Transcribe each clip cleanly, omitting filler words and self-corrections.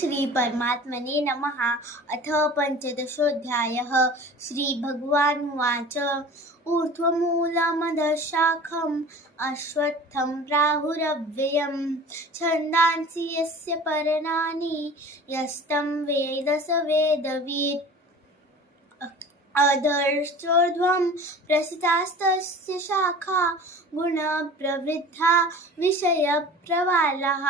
श्री परमात्मने नमः। अथ पंचदशोऽध्यायः। श्रीभगवानुवाच ऊर्ध्वमूलमधःशाखम् अश्वत्थं प्राहुरव्ययम् छन्दांसि यस्य पर्णानि यस्तं वेद स वेदवित्। अधश्चोर्ध्वं प्रसृतास्तस्य शाखा गुणप्रवृद्धा विषयप्रवालाः।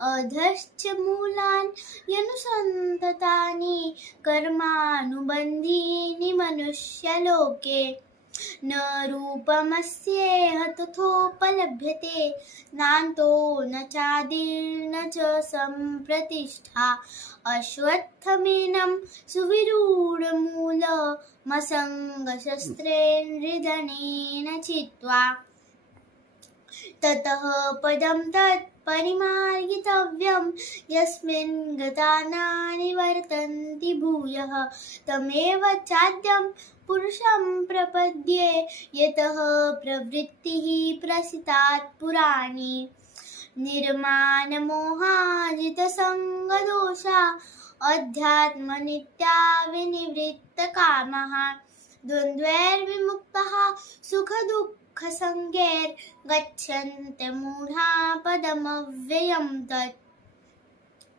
अधश्च मूलानि यनुसन्ततानि कर्मानुबन्धीनि मनुष्यलोके। न रूपमस्येह तथोपलभ्यते नान्तो न चादिर्न च सम्प्रतिष्ठा। अश्वत्थमेनं सुविरूढमूलमसङ्गशस्त्रेण छित्त्वा ततः पदं तत् परिमार्गितव्यं यस्मिन् गता न निवर्तन्ति भूयः। तमेव चाद्यं पुरुषं प्रपद्ये यतः प्रवृत्तिः प्रसितात् पुराणी। निर्मानमोहाजितसङ्गदोषा अध्यात्मनित्या विनिवृत्तकामः। द्वन्द्वैर्विमुक्तः सुखदुःखसंज्ञैर्गच्छन्त्यमूढा पदमव्ययं तत्।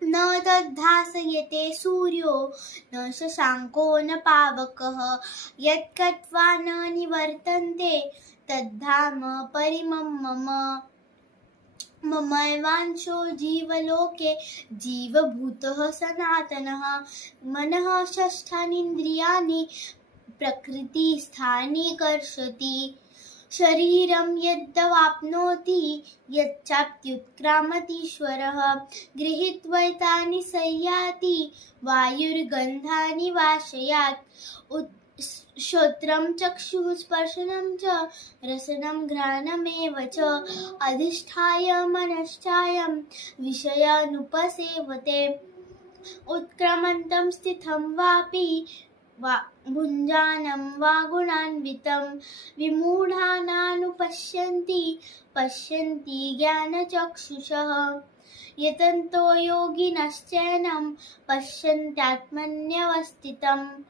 न तद्भासयते सूर्यो न शशाङ्को न पावकः यत्गत्वा न निवर्तन्ते तद्धाम परिमं मम। ममैवांशो जीवलोके जीवभूतः सनातनः। मनः षष्ठानीन्द्रियाणि प्रकृतिस्थानि कर्षति। शरीरं यद्वाप्नोति यच्चाप्युत्क्रामतीश्वरः गृहीत्वैतानि संयाति वायुर्गन्धानि वाशयात्। श्रोत्रं चक्षुः स्पर्शनं च रसनं घ्राणमेव च अधिष्ठाय मनश्चायं विषयानुपसेवते। उत्क्रामन्तं स्थितं वापि भुञ्जानं वा गुणान्वितं विमूढा नानुपश्यन्ति पश्यन्ति ज्ञानचक्षुषः। यतन्तो योगिनश्चैनं पश्यन्त्यात्मन्यवस्थितम्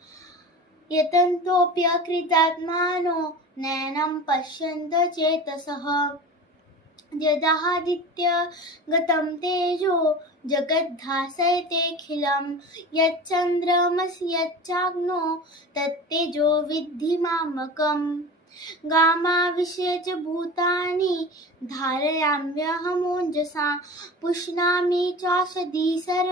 यतन्तोऽप्यकृतात्मानो नैनं पश्यन्त चेतसः। यदादित्यगतं तेजो जगद्भासयतेऽखिलं यच्चन्द्रमसि यच्चाग्नो तत्तेजो विद्धि मामकम्। गामाविश्य च भूतानि धारयाम्यहमोजसा पुष्णामि चाषधि सर्व